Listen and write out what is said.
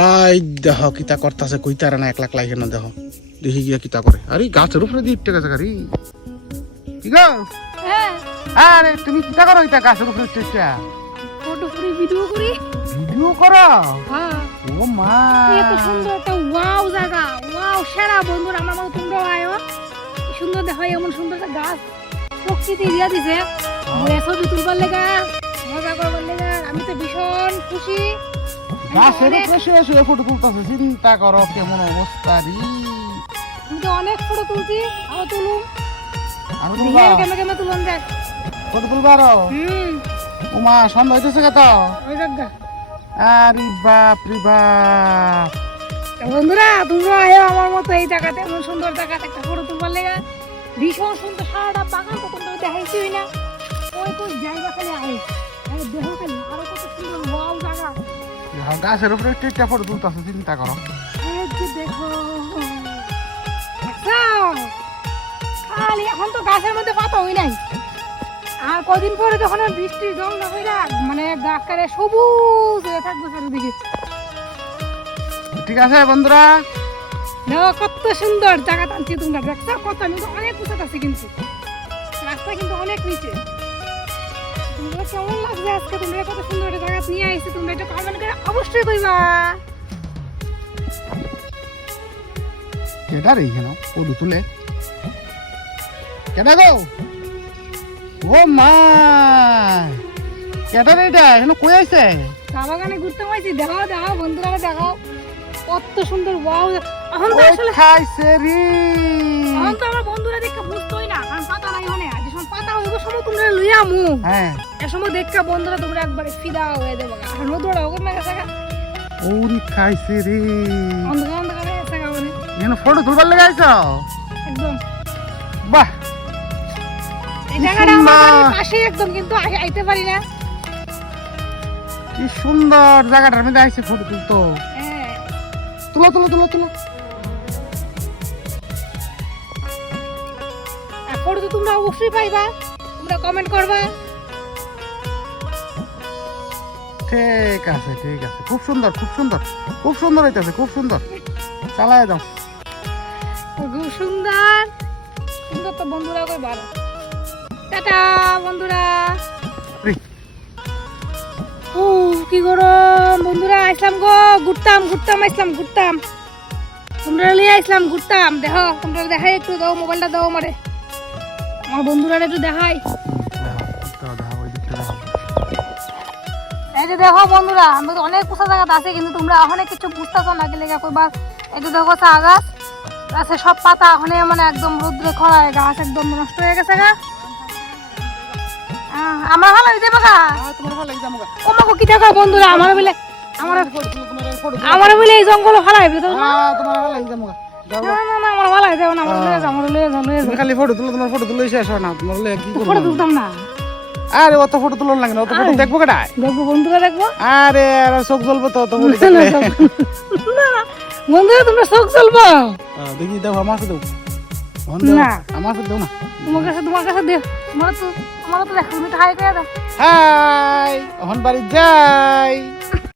I দেহ কিতা করতাছে কইতারে না এক লাখ লাইকে না দেহ। দেখি গিয়া কিতা করে। আরে গাছের উপরে দিয়ে গেছে গাড়ি কি গো? হ্যাঁ। আরে তুমি কিতা করো এটা গাছের উপরে ইটটা ফটো করে ভিডিও করি। ভিডিও করো? হ্যাঁ। ও মা। এত সুন্দর একটা ওয়াও জায়গা। ওয়াও সেরা বন্ধুরা আমার মতো তোমরাও আয়ো সুন্দর দেখো এমন সুন্দর একটা গাছ। প্রকৃতি দিয়া দিছে। বলে ছবি তুলবার লেগা মজা করবার লেগা আমি তো ভীষণ খুশি। গাছের উপরে শুয়ে শুয়ে ফটো তুলতাছে চিন্তা করো কেমন অবস্থা রে। আমি তো অনেক ফটো তুলছি আরও তুলুম। আর তুলবা? দেখি কেমন কেমন তুলন দেখ। ফটো তুলবা আরও? হুম। ও মা সন্ধ্যা হইতেছে কত ওই জায়গা আরে বাপ রে বাপ। বন্ধুরা তোমরা আয়ো আমার মতো এই জায়গাতে এমন সুন্দর জায়গাতে একটা ফটো তুলবার লেগা। ভীষণ সুন্দর সারাটা বাগান তো তোমরা দেখাইছি না। ওই তো জায়গা খালি আয় গাছের উপরে একটা ফটো তুলতাছে চিন্তা করো। দেখো খালি এখন তো গাছের মধ্যে পাতা হই নাই। আর কদিন পরে যখন বৃষ্টি জল না হইরা মানে গাছকারে সবুজ হয়ে থাকবে চারিদিকে। ঠিক আছে বন্ধুরা। দেখো কত সুন্দর জায়গা টানছি তোমরা। দেখছ কত নিচে অনেক উঁচা আছে কিন্তু। রাস্তা কিন্তু অনেক নিচে। তোমরা কেমন লাগছে আজকে তোমরা কত সুন্দর একটা জায়গা নিয়ে আইছি তোমরা এটা কমেন্ট করে অবশ্যই কইবা। কেডা রে এখানে? পদু তুলে। কেডা গো? ও মা! কেডা রে এটা? এখানে কই আইছে? চা বাগানে ঘুরতে পাইছি দেখাও দেখাও বন্ধুরা দেখাও। কত সুন্দর ওয়াও। এখন তো আসলে খাইছে রে। এখন তো আমার বন্ধুরা দেখে বুঝতোই সময় তোমরা লইয়া মু হ্যাঁ। এ সময় দেখা বন্ধুরা তোমরা একবারে ফিদা হয়ে দেবো আর ওকে ওরি খাইছে রে। অন্ধকার অন্ধকার হয়ে এখানে ফটো তুলবার লেগে আইছ? একদম। বাহ। এই জায়গাটা আমার সুন্দর। একদম কিন্তু আই- আইতে পারি না। কি সুন্দর জায়গাটার মধ্যে আইছে ফটো তুলতো। হ্যাঁ। তুলো তুলো তুলো তুলো। ফটো তো তোমরা অবশ্যই পাইবা। তোমরা কমেন্ট করবা। ঠিক আছে ঠিক আছে। খুব সুন্দর খুব সুন্দর। খুব সুন্দর হইতেছে খুব সুন্দর। চালায় দাও খুব সুন্দর। সুন্দর তো বন্ধুরা কই ভালো। টাটা বন্ধুরা। ও কি গরম। বন্ধুরা আইসলাম গো। ঘুরতাম ঘুরতাম আইসলাম ঘুরতাম। তোমরা লিয়ে আইসলাম ঘুরতাম। দেখো তোমরা দেখাই একটু দাও মোবাইলটা দাও আমারে। আমার বন্ধুরা একটু দেখাই। এই যে দেখো বন্ধুরা আমি অনেক পোষা জায়গা আছে কিন্তু তোমরা অনেক কিছু বুঝতেছো না গেলে কইবার এই যে দেখো চা গাছ গাছের সব পাতা ওখানে মানে একদম রোদ্রে খরায় গাছ একদম নষ্ট হয়ে গেছে গা। আহ, আমার ভালো হয়ে যাবে গা? তোমার ভালো কি টাকা বন্ধুরা আমার বলে আমার আমার বলে এই জঙ্গল বলে তো না তোমার ভালো লাগছে আমাকে। না না আমার ভালো যাবে না আমার লয়ে যাও আমার লয়ে যাও লয়ে যাও। খালি ফটো তুলো তোমার ফটো তুলে শেষ হয় না তোমার কি ফটো তুলতাম না। আরে অত ফটো তুলো লাগে না অত ফটো দেখব কেটায় দেখব বন্ধুরা দেখব। আরে আর চোখ জ্বলবো তো অত ফটো না, দেখলে। না, না, বন্ধুরা তোমরা চোখ আহ, দেখি দাও আমার সাথে দাও। না। আমার সাথে দাও না। তোমার কাছে তোমার কাছে দে তোমার তো তোমার তো দেখো তুমি তো হাই করে দাও। হাই এখন বাড়ি যাই।